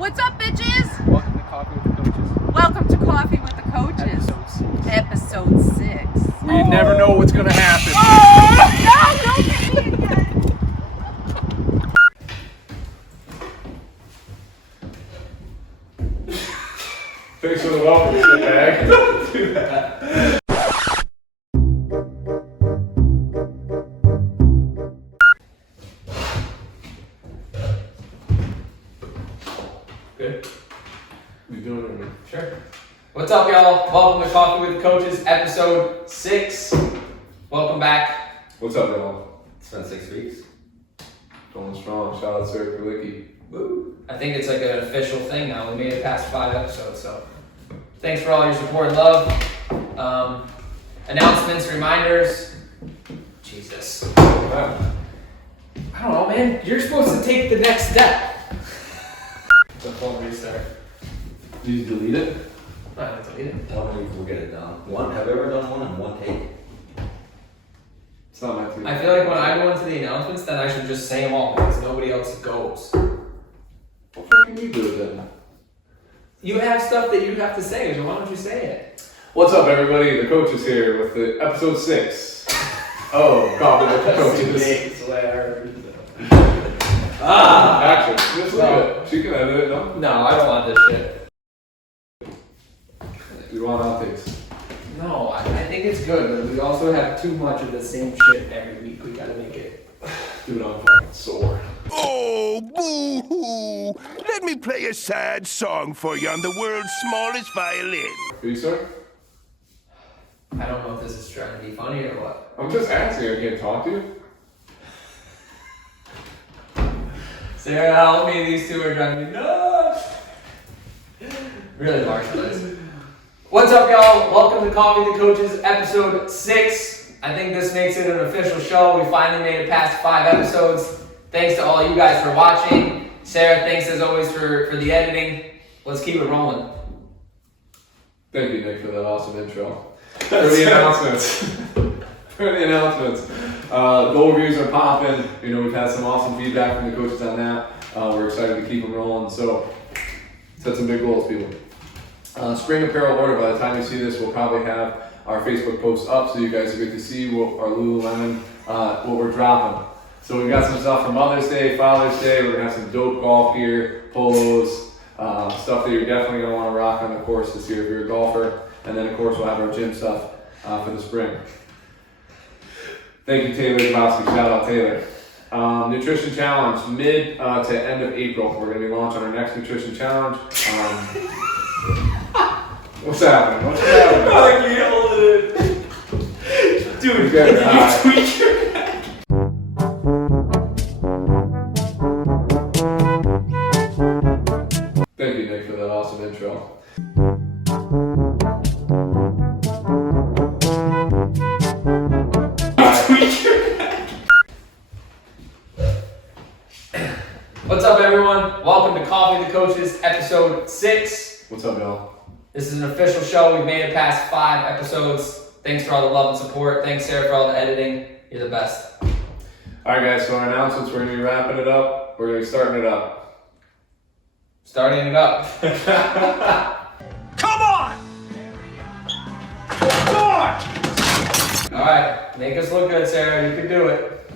What's up, bitches? Welcome to Coffee with the Coaches. Welcome to Coffee with the Coaches. Episode 6. Episode 6. We never know what's gonna happen. Oh, no, don't get me again. Thanks for the welcome, shitbag. Don't do that. Good? You doing it, man? Sure. What's up, y'all? Welcome to Coffee with the Coaches, episode 6. Welcome back. What's up, y'all? It's been 6 weeks. Going strong. Shout out to Sarah Kalicki. Woo. I think it's like an official thing now. We made it past 5 episodes, so thanks for all your support and love. Announcements, reminders. Jesus. Wow. I don't know, man. You're supposed to take the next step. The phone restart. Did you delete it? I didn't delete it. Tell me if we'll get it done. Have you ever done one in one take? It's not my thing. I feel like when I go into the announcements, then I should just say them all because nobody else goes. What fucking you do then? You have stuff that you have to say, so why don't you say it? What's up, everybody? The coach is here with the episode 6. Oh, Coffee with the Coaches. Action. Just leave it. She can edit it, no? No, I don't want this shit. You want outtakes? No, I think it's good, but we also have too much of the same shit every week. We gotta make it. Dude, I'm fucking sore. Oh, boo-hoo! Let me play a sad song for you on the world's smallest violin. Are you sorry? I don't know if this is trying to be funny or what. I'm just asking. I can't talk to you. Sarah, help me. These two are driving me nuts. Really, Marshall is. What's up, y'all? Welcome to Coffee with the Coaches, episode 6. I think this makes it an official show. We finally made it past 5 episodes. Thanks to all you guys for watching. Sarah, thanks as always for the editing. Let's keep it rolling. Thank you, Nick, for that awesome intro. For the announcements. Goal reviews are popping. You know, we've had some awesome feedback from the coaches on that. We're excited to keep them rolling. So, set some big goals, people. Spring apparel order. By the time you see this, we'll probably have our Facebook post up, so you guys will get to see what our Lululemon, what we're dropping. So we've got some stuff for Mother's Day, Father's Day. We're gonna have some dope golf gear, polos, stuff that you're definitely gonna want to rock on the course this year if you're a golfer. And then of course we'll have our gym stuff for the spring. Thank you, Taylor Zabowski. Shout out Taylor. Nutrition challenge, mid to end of April. We're gonna be launching our next nutrition challenge. What's happening? What's happening? I can't hold it. Dude, Okay, you tweak your neck. Thank you, Nick, for that awesome intro. What's up, everyone? Welcome to Coffee with the Coaches, episode 6. What's up, y'all? This is an official show. We've made it past 5 episodes. Thanks for all the love and support. Thanks, Sarah, for all the editing. You're the best. Alright, guys, so our announcements, we're gonna be wrapping it up. We're gonna be starting it up. Starting it up. Come on! Come on! All right, make us look good, Sarah. You can do it.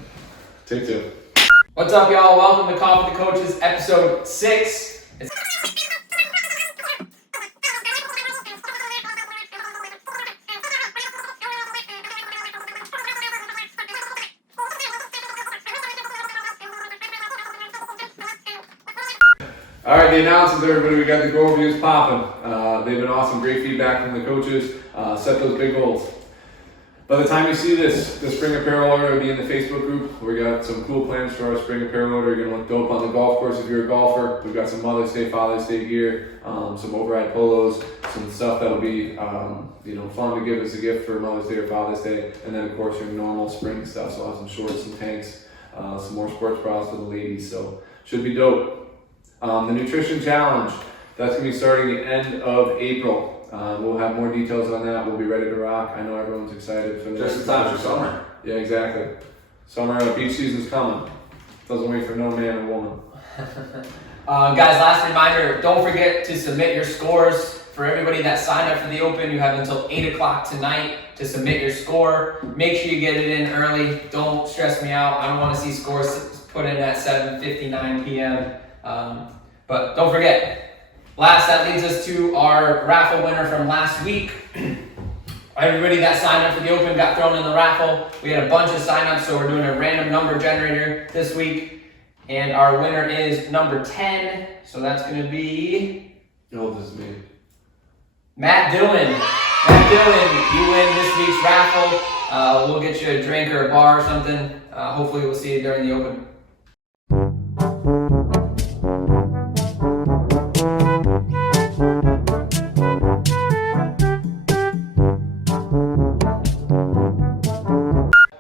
Take 2. What's up, y'all? Welcome to Coffee with the Coaches, episode 6. Alright, the announcements, everybody. We got the goal reviews popping. They've been awesome. Great feedback from the coaches. Set those big goals. By the time you see this, the spring apparel order will be in the Facebook group. We got some cool plans for our spring apparel order. You're gonna look dope on the golf course if you're a golfer. We've got some Mother's Day, Father's Day gear, some override polos, some stuff that'll be fun to give as a gift for Mother's Day or Father's Day, and then of course your normal spring stuff. So I'll have some shorts, some tanks, some more sports bras for the ladies. So should be dope. The nutrition challenge, that's gonna be starting the end of April. We'll have more details on that. We'll be ready to rock. I know everyone's excited for Just in time for summer. Yeah, exactly. Summer beach season's coming. Doesn't wait for no man or woman. Guys, last reminder, don't forget to submit your scores. For everybody that signed up for the Open, you have until 8 o'clock tonight to submit your score. Make sure you get it in early. Don't stress me out. I don't want to see scores put in at 7:59 p.m. But don't forget. Last, that leads us to our raffle winner from last week. Everybody that signed up for the Open got thrown in the raffle. We had a bunch of signups, so we're doing a random number generator this week. And our winner is number 10. So that's going to be Oh, this is me. Matt Dillon. Matt Dillon, you win this week's raffle. We'll get you a drink or a bar or something. Hopefully we'll see you during the Open.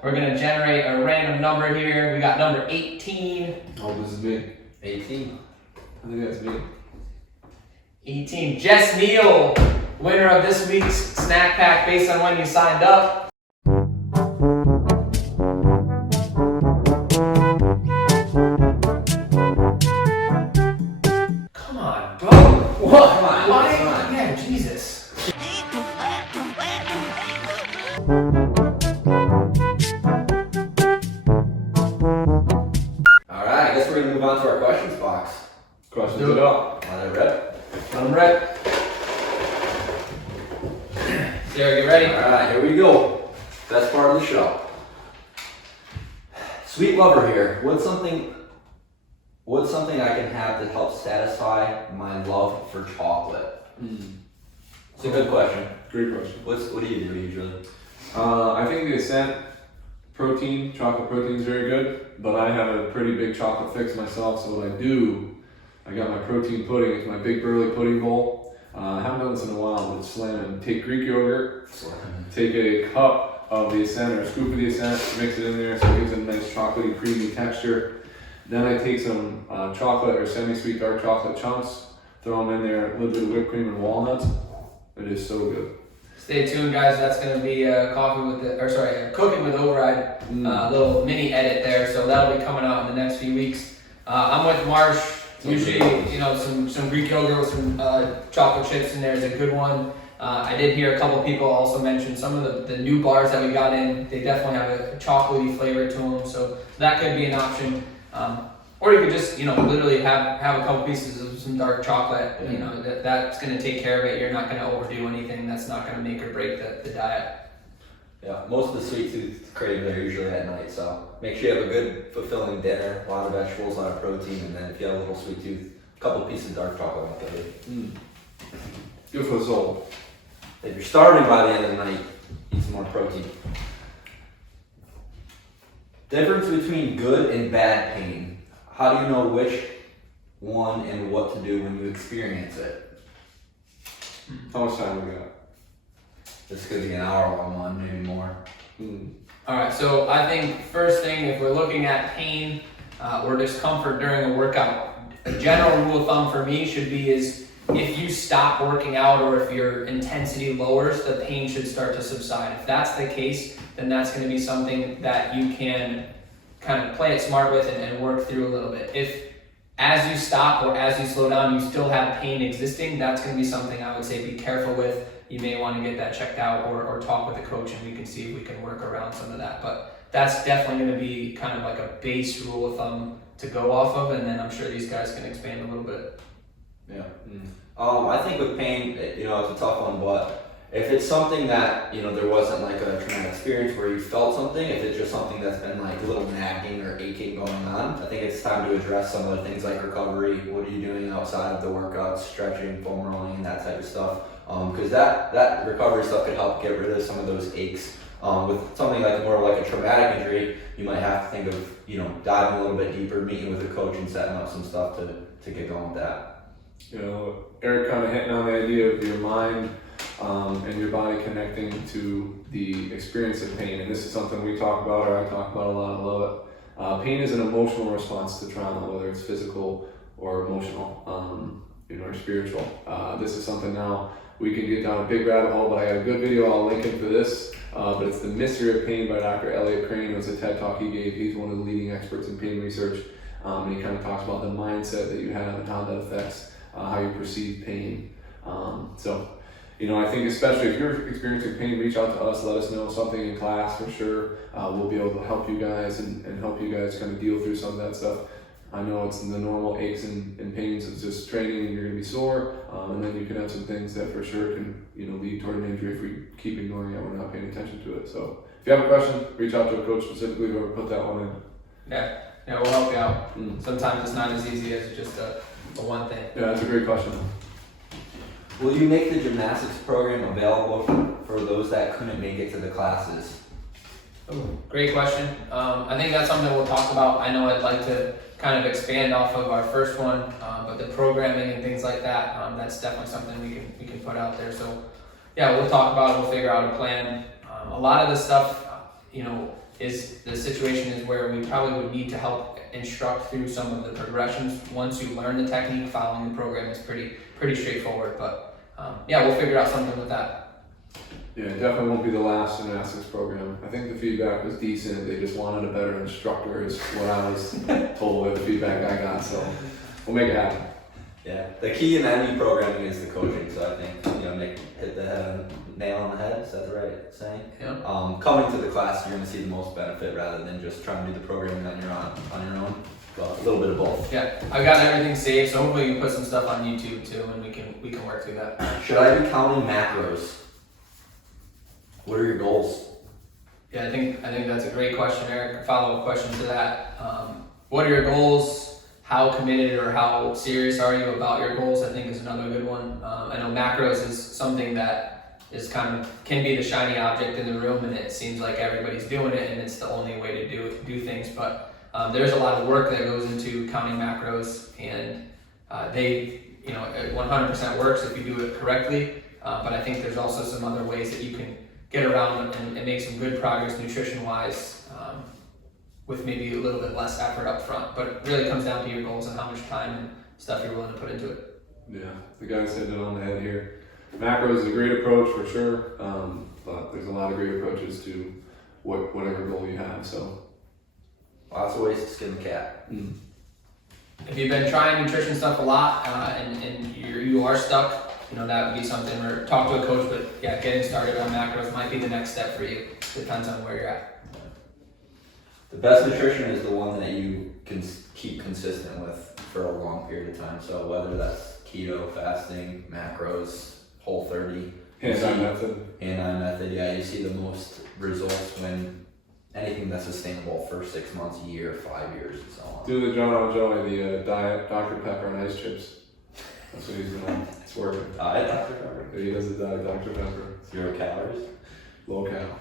We're going to generate a random number here. We got number 18. Oh, this is me. 18. I think that's me. 18. Jess Neal, winner of this week's snack pack based on when you signed up. Come on, bro. What? Come on, Why? come on. Yeah, Jesus. Alright, I guess we're gonna move on to our questions box. Questions Do it. it up. Let it rip. I'm ready. Sarah, get ready? Alright, here we go. Best part of the show. Sweet lover here. What's something I can have to help satisfy my love for chocolate? It's a good question. Great question. What do you do usually? I think the Ascent protein, chocolate protein is very good, but I have a pretty big chocolate fix myself, so what I do, I got my protein pudding. It's my big burly pudding bowl. I haven't done this in a while, but slamming. Take Greek yogurt, take a cup of the Ascent or a scoop of the Ascent, mix it in there so it gives it a nice chocolatey, creamy texture. Then I take some chocolate or semi-sweet dark chocolate chunks, throw them in there, a little bit of whipped cream and walnuts. It is so good. Stay tuned, guys. That's going to be cooking with Override, little mini edit there. So that'll be coming out in the next few weeks. I'm with Marsh. Usually, some Greek yogurt with some chocolate chips in there is a good one. I did hear a couple people also mention some of the new bars that we got in. They definitely have a chocolatey flavor to them, so that could be an option. Or you could just, literally have a couple pieces of some dark chocolate. That's going to take care of it. You're not going to overdo anything. That's not going to make or break the diet. Yeah, most of the sweet tooth cravings are usually at night, so make sure you have a good, fulfilling dinner, a lot of vegetables, a lot of protein, and then if you have a little sweet tooth, a couple pieces of dark chocolate won't kill you. Good for the soul. If you're starving by the end of the night, eat some more protein. Difference between good and bad pain. How do you know which one and what to do when you experience it? How much time we got? This could be an hour-long one, maybe more. All right, so I think first thing, if we're looking at pain or discomfort during a workout, a general rule of thumb for me should be is if you stop working out or if your intensity lowers, the pain should start to subside. If that's the case, then that's going to be something that you can kind of play it smart with and work through a little bit. If as you stop or as you slow down, you still have pain existing, that's going to be something I would say be careful with. You may want to get that checked out or talk with a coach and we can see if we can work around some of that. But that's definitely going to be kind of like a base rule of thumb to go off of, and then I'm sure these guys can expand a little bit. Yeah. I think with pain, it's a tough one, but if it's something that, there wasn't like a traumatic experience where you felt something, if it's just something that's been like a little nagging or aching going on, I think it's time to address some of the things like recovery. What are you doing outside of the workouts, stretching, foam rolling, and that type of stuff? Because that recovery stuff could help get rid of some of those aches. With something like more like a traumatic injury, you might have to think of, diving a little bit deeper, meeting with a coach and setting up some stuff to get going with that. Eric kind of hitting on the idea of your mind and your body connecting to the experience of pain. And this is something we talk about, or I talk about a lot. I love it. Pain is an emotional response to trauma, whether it's physical or emotional, or spiritual. This is something now we can get down a big rabbit hole, but I got a good video I'll link in for this. But it's The Mystery of Pain by Dr. Elliot Crane. It was a TED Talk he gave. He's one of the leading experts experts in pain research. And he kind of talks about the mindset that you have and how that affects how you perceive pain. So, you know, I think especially if you're experiencing pain, reach out to us, let us know something in class for sure. We'll be able to help you guys and help you guys kind of deal through some of that stuff. I know it's the normal aches and pains of just training and you're going to be sore, and then you can have some things that for sure can, you know, lead toward an injury if we keep ignoring it or we're not paying attention to it. So if you have a question, reach out to a coach specifically, whoever put that one in. Yeah, we'll help you out. Sometimes it's not as easy as just a one thing. Yeah, that's a great question. Will you make the gymnastics program available for those that couldn't make it to the classes? Ooh, great question. I think that's something we'll talk about. I know I'd like to kind of expand off of our first one, but the programming and things like that, that's definitely something we can put out there. So yeah, we'll talk about it, we'll figure out a plan. A lot of the stuff, you know, is the situation is where we probably would need to help instruct through some of the progressions. Once you learn the technique, following the program is pretty straightforward, but yeah, we'll figure out something with that. Yeah, it definitely won't be the last gymnastics program. I think the feedback was decent. They just wanted a better instructor is what I was told with the feedback I got. So we'll make it happen. Yeah, the key in any programming is the coaching. So I think, you know, Nick hit the nail on the head. Is that the right saying? Yeah. Coming to the class, you're going to see the most benefit rather than just trying to do the programming on your own. Well, a little bit of both. Yeah, I've got everything saved, so hopefully you can put some stuff on YouTube too, and we can work through that. Should I be counting macros? What are your goals? Yeah, I think that's a great question, Eric. Follow-up question to that. What are your goals? How committed or how serious are you about your goals? I think is another good one. I know macros is something that is can be the shiny object in the room, and it seems like everybody's doing it, and it's the only way to do things. But there's a lot of work that goes into counting macros, and they, you know, it 100% works if you do it correctly. But I think there's also some other ways that you can get around and make some good progress nutrition-wise with maybe a little bit less effort up front. But it really comes down to your goals and how much time and stuff you're willing to put into it. Yeah, the guys hit it on the head here. Macro is a great approach for sure, but there's a lot of great approaches to whatever goal you have. So Lots of ways to skin the cat. If you've been trying nutrition stuff a lot and you are stuck, you know, that would be something where talk to a coach, but yeah, getting started on macros might be the next step for you. Depends on where you're at. The best nutrition is the one that you can keep consistent with for a long period of time. So whether that's keto, fasting, macros, Whole30, hand-eye method. Hand-eye method, yeah, you see the most results when anything that's sustainable for 6 months, a year, 5 years, and so on. Do the John Joey, the diet Dr. Pepper and ice chips. That's what he's doing. It's working. Diet Dr. Pepper? He does the diet Dr. Pepper. 0 calories. Low cal.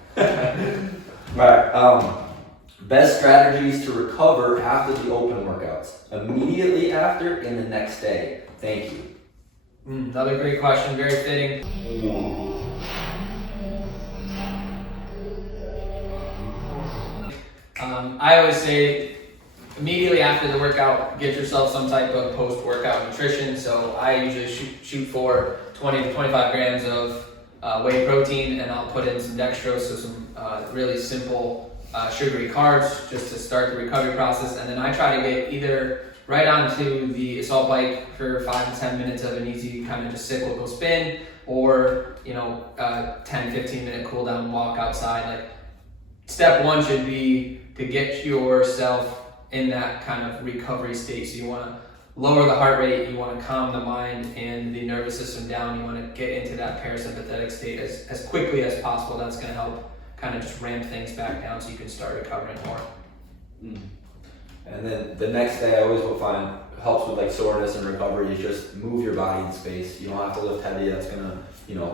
Alright, best strategies to recover after the open workouts. Immediately after and the next day. Thank you. Another great question, very fitting. I always say immediately after the workout, get yourself some type of post-workout nutrition. So I usually shoot for 20 to 25 grams of whey protein, and I'll put in some dextrose, so some really simple sugary carbs just to start the recovery process. And then I try to get either right onto the assault bike for 5 to 10 minutes of an easy kind of just cyclical spin, or 10-15 minute cool down walk outside. Like step one should be to get yourself in that kind of recovery state. So you want to lower the heart rate, you want to calm the mind and the nervous system down, you want to get into that parasympathetic state as quickly as possible. That's going to help kind of just ramp things back down so you can start recovering more. And then the next day, I always will find helps with like soreness and recovery is just move your body in space. You don't have to lift heavy. That's gonna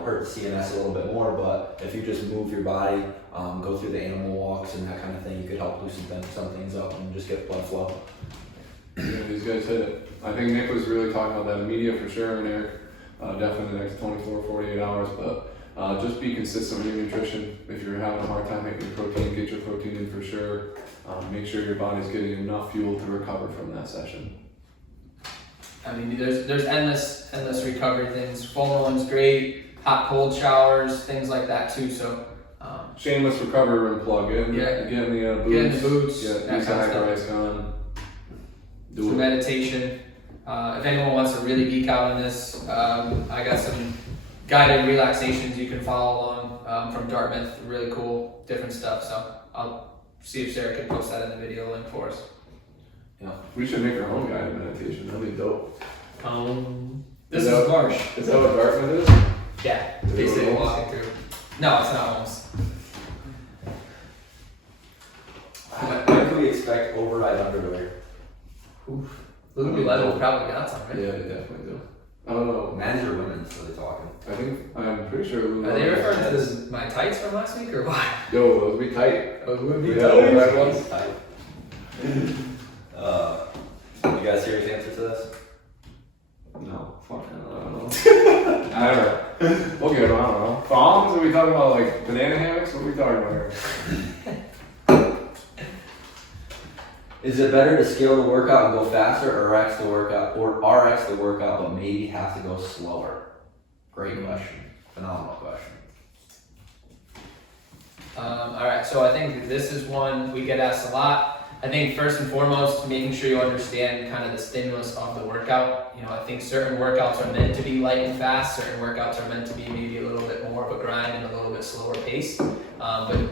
hurt the CNS a little bit more. But if you just move your body, go through the animal walks and that kind of thing, you could help loosen some things up and just get blood flow. Yeah, these guys hit it. I think Nick was really talking about that immediate for sure, and Eric, definitely the next 24, 48 hours. But just be consistent with your nutrition. If you're having a hard time making your protein, get your protein in for sure. Make sure your body's getting enough fuel to recover from that session. I mean, there's endless recovery things. Foam rolling's great, hot cold showers, things like that too. So shameless recovery room plug. Get in the boots. Get in the boots. Use the high rise gun. Do some it. meditation. If anyone wants to really geek out on this, I got some guided relaxations you can follow along from Dartmouth. Really cool, different stuff. So I'll see if Sarah can post that in the video link for us. We should make our own guided meditation. That'd be dope. This Is is that- Marsh. Is that what Dartmouth is? Yeah, Is it basically Holmes? walking through. No, it's not Holmes. When can we expect override underwear? Lululemon probably got some, right? Yeah, they definitely do. I don't know. Men's or women's? Are they talking? I'm pretty sure Lululemon. Are they referring to my tights from last week or what? Yo, those be tight. Those would Yeah, override ones. Tight. You guys serious answer to this? No, fuck, I don't know. I don't know. Okay, I don't know. Thongs? Are we talking about like banana hammocks? What are we talking about here? Is it better to scale the workout and go faster, or RX the workout, but maybe have to go slower? Great question. Phenomenal question. All right, so I think this is one we get asked a lot. I think first and foremost, making sure you understand kind of the stimulus of the workout. You know, I think certain workouts are meant to be light and fast. Certain workouts are meant to be maybe a little bit more of a grind and a little bit slower pace. But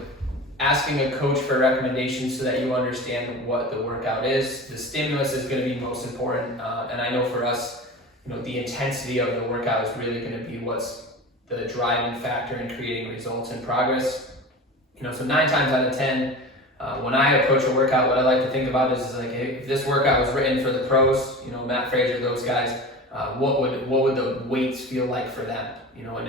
asking a coach for recommendations so that you understand what the workout is. The stimulus is going to be most important. And I know for us, you know, the intensity of the workout is really going to be what's the driving factor in creating results and progress. You know, so 9 times out of 10, when I approach a workout, what I like to think about is like, hey, if this workout was written for the pros, you know, Matt Fraser, those guys, what would the weights feel like for them? You know, and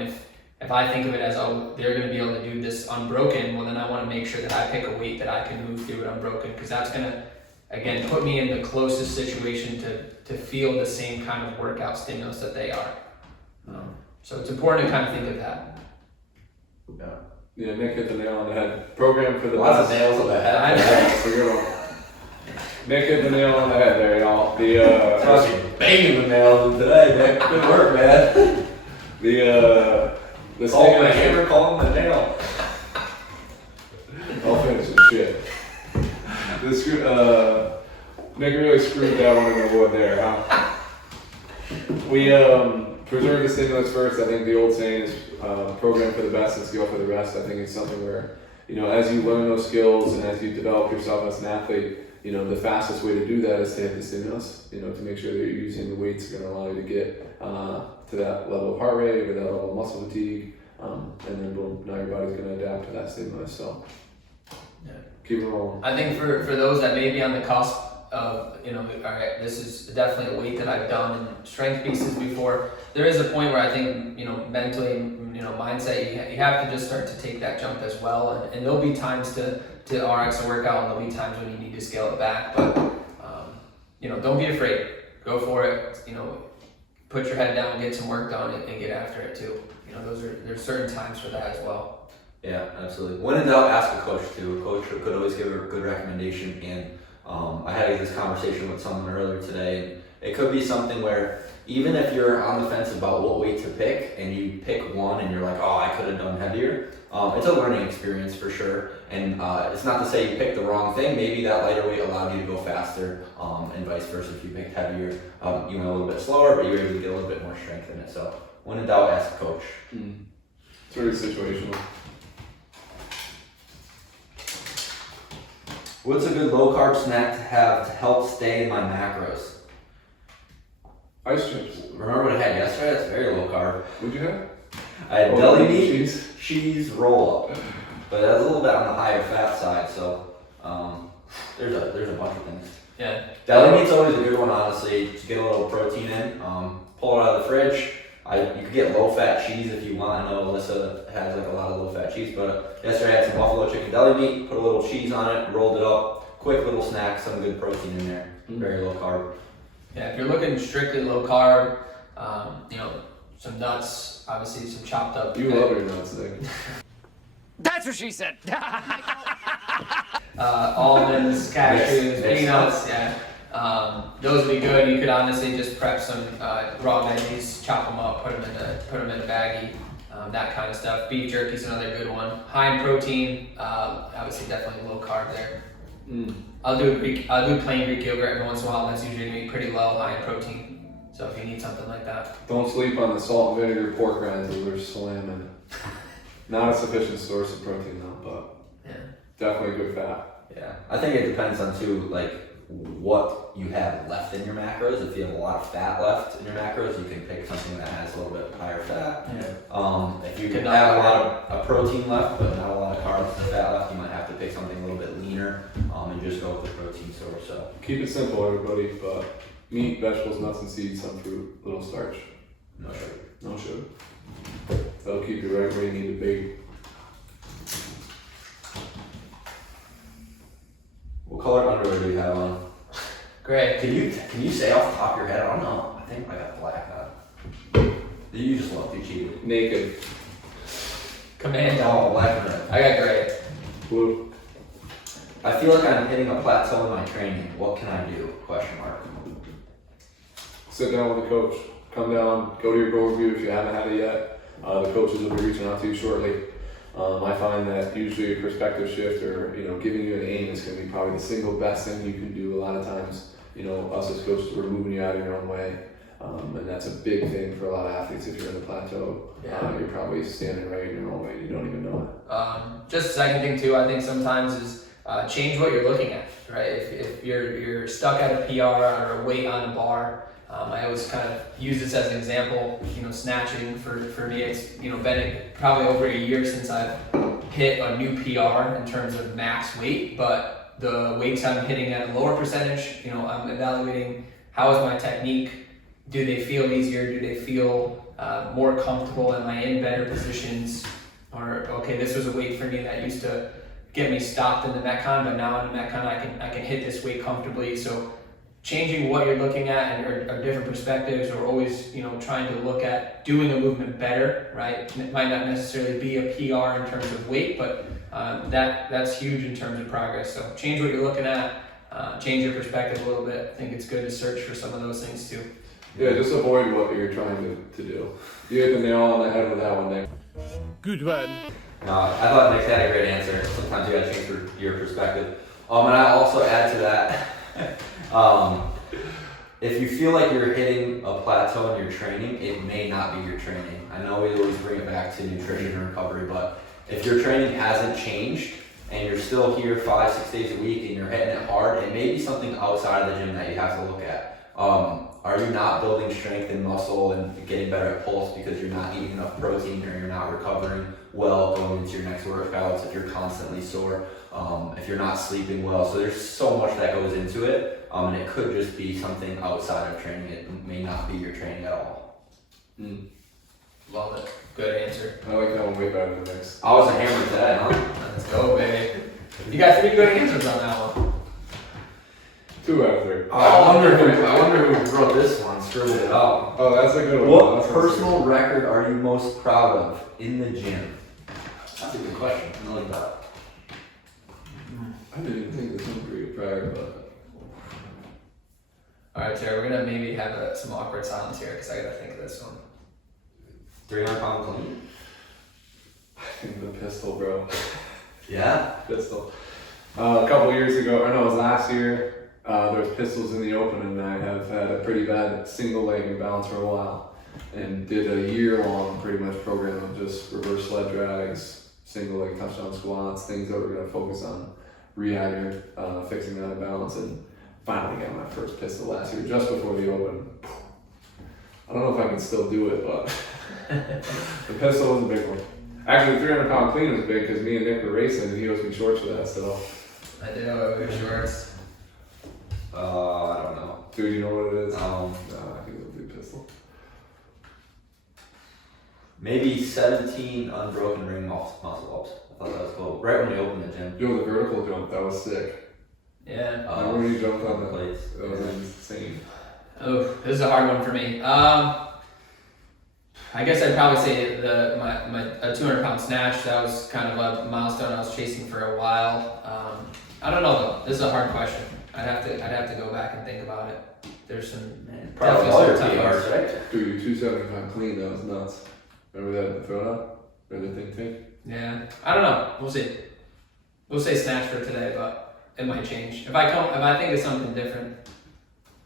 if I think of it as, oh, they're going to be able to do this unbroken, well, then I want to make sure that I pick a weight that I can move through it unbroken, because that's going to, again, put me in the closest situation to feel the same kind of workout stimulus that they are. So it's important to kind of think of that. Yeah, Nick hit the nail on the head. Program for the Lots of best. nails on the head. I know. That's a good one. Nick hit the nail on the head there, y'all. Banging the nails today, man. Good work, man. The Call him the stimulus. hammer, call him the nail. I'll finish this shit. Nick really screwed that one in the wood there, huh? We preserve the stimulus first. I think the old saying is program for the best and skill for the rest. I think it's something where, you know, as you learn those skills and as you develop yourself as an athlete, you know, the fastest way to do that is to hit the stimulus, you know, to make sure that you're using the weights that are going to allow you to get to that level of heart rate or that level of muscle fatigue. And then boom, now your body's going to adapt to that stimulus. So Yeah. keep it rolling. I think for those that may be on the cusp of, you know, all right, this is definitely a weight that I've done in strength pieces before, there is a point where I think, you know, mentally, you know, mindset, you have to just start to take that jump as well. And there'll be times to RX a workout, and there'll be times when you need to scale it back. But, you know, don't be afraid. Go for it. You know, put your head down and get some work done and get after it too. You know, there's certain times for that as well. Yeah, absolutely. When in doubt, ask a coach too. A coach could always give a good recommendation. And I had this conversation with someone earlier today. It could be something where even if you're on the fence about what weight to pick and you pick one and you're like, oh, I could have done heavier, it's a learning experience for sure. And it's not to say you picked the wrong thing. Maybe that lighter weight allowed you to go faster, and vice versa. If you picked heavier, you went a little bit slower, but you were able to get a little bit more strength in it. So when in doubt, ask a coach. It's very situational. What's a good low carb snack to have to help stay in my macros? Ice chips. Remember what I had yesterday? That's very low carb. What'd you have? I had Oh, deli meat, cheese. cheese roll up, but that's a little bit on the higher fat side. So there's a bunch of things. Yeah. Deli meat's always a good one, honestly, to get a little protein in. Pull it out of the fridge. You could get low fat cheese if you want. I know Alyssa has like a lot of low fat cheese, but yesterday I had some buffalo chicken deli meat, put a little cheese on it, rolled it up. Quick little snack, some good protein in there. Very low carb. Yeah, if you're looking strictly low carb, you know, some nuts, obviously some chopped up. You love your nuts, Nick. That's what she said. Almonds, cashews, Mixed peanuts, yeah. Those would be good. You could honestly just prep some raw veggies, chop them up, put them in a baggie, that kind of stuff. Beef jerky is another good one. High in protein, obviously definitely low carb there. I'll do plain Greek yogurt every once in a while. That's usually gonna be pretty low, high in protein. So if you need something like that. Don't sleep on the salt and vinegar pork rinds; those are slamming. Not a sufficient source of protein though, but Yeah. definitely good fat. Yeah, I think it depends on too, like what you have left in your macros. If you have a lot of fat left in your macros, you can pick something that has a little bit higher fat. If you Could not have a be lot of protein left, but not a lot of carbs and fat left, you might have to pick something a little bit leaner, and just go with the protein source. So Keep it simple, everybody. But meat, vegetables, nuts and seeds, some fruit, little starch, no sugar. no sugar. That'll keep you right where you need to be. What color underwear do you have on? Great. Can you say off the top of your head? I don't know. I think I got black on. You just looked. You cheated. Naked, Commando. Oh, black and red. I got gray. blue. I feel like I'm hitting a plateau in my training. What can I do? Question mark. Sit down with the coach. Come down. Go to your goal review if you haven't had it yet. The coaches will be reaching out to you shortly. I find that usually a perspective shift or giving you an aim is going to be probably the single best thing you can do. A lot of times, us as coaches, we're moving you out of your own way, and that's a big thing for a lot of athletes. If you're in the plateau, you're probably standing right in your own way and you don't even know it. Just a second thing too, I think sometimes is change what you're looking at, right? If you're stuck at a PR or a weight on a bar, I always kind of use this as an example. Snatching for me, it's been probably over a year since I've hit a new PR in terms of max weight, but the weights I'm hitting at a lower percentage, I'm evaluating how is my technique. Do they feel easier? Do they feel more comfortable? Am I in better positions? Or okay, this was a weight for me that used to get me stopped in the Metcon, but now in the Metcon I can hit this weight comfortably. So changing what you're looking at or different perspectives, or always trying to look at doing a movement better, right? It might not necessarily be a PR in terms of weight, but that's huge in terms of progress. So change what you're looking at, change your perspective a little bit. I think it's good to search for some of those things too. Yeah, just avoid what you're trying to do. You hit the nail on the head with that one, Nick. Good one. No, I thought Nick had a great answer. Sometimes you gotta change your perspective. And I also add to that, if you feel like you're hitting a plateau in your training, it may not be your training. I know we always bring it back to nutrition and recovery, but if your training hasn't changed and you're still here 5-6 days a week and you're hitting it hard, it may be something outside of the gym that you have to look at. Are you not building strength and muscle and getting better at pulse because you're not eating enough protein, or you're not recovering well going into your next workouts, if you're constantly sore, if you're not sleeping well? So there's so much that goes into it, and it could just be something outside of training. It may not be your training at all. Love it. Good answer. I like that one way better than Nick's. I was a hammer today, huh? Let's go, baby. You got 3 good answers on that one. 2 out of 3. I wonder who wrote this one, scribbled it out. Oh, that's a good one. What That's personal record are you most proud of in the gym? That's a good question. I like that. I didn't even think this one pretty prior, but All right, Jared, we're gonna maybe have some awkward silence here because I gotta think of this one. 300-pound clean. I think the pistol, bro. Yeah. Pistol. A couple years ago, or no, it was last year. There was pistols in the open, and I have had a pretty bad single leg imbalance for a while, and did a year-long pretty much program of just reverse sled drags, single leg touchdown squats, things that were going to focus on rehabbing, fixing that imbalance, and finally got my first pistol last year, just before the open. I don't know if I can still do it, but the pistol was a big one. Actually, the 300-pound clean was big because me and Nick were racing, and he owes me shorts for that still. I do know good shorts. I don't know. Dude, you know what it is? No. I think it'll be pistol. Maybe 17 unbroken ring muscle ups. I thought that was cool. Right when you opened the gym. Yo, the vertical jump, that was sick. Yeah. Remember when you jumped on the plates? That was insane. Oh, this is a hard one for me. I guess I'd probably say a 200-pound snatch. That was kind of a milestone I was chasing for a while. I don't know though. This is a hard question. I'd have to go back and think about it. There's some Probably all your definitely some tough PRs, ones. right? Dude, your 275 clean, that was nuts. Remember that at the throwdown? Or the think tank? Yeah, I don't know. We'll see. We'll say snatch for today, but it might change. If I think of something different,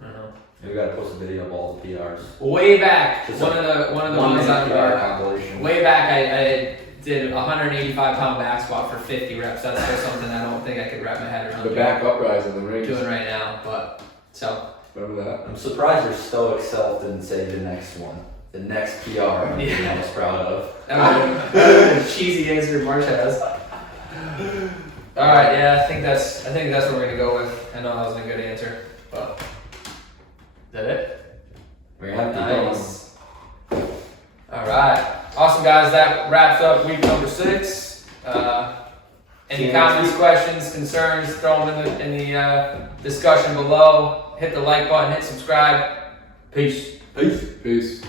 I don't know. We gotta post a video of all the PRs. Way back, Just one of the One ones minute PR I compilation. way back I did a 185-pound back squat for 50 reps. That's just something I don't think I could wrap my head around The back uprise in the ring. doing right now. But so Remember that? I'm surprised your Stoic self didn't say the next one. The next PR I'm Yeah. most proud of. cheesy answer Marsh has. All right, yeah, I think that's what we're gonna go with. I know that wasn't a good answer, but is that it? We're gonna have to keep going. Nice. All right, awesome guys. That wraps up week number 6. Any comments, questions, concerns? Throw them in the discussion below. Hit the like button. Hit subscribe. Peace. Peace.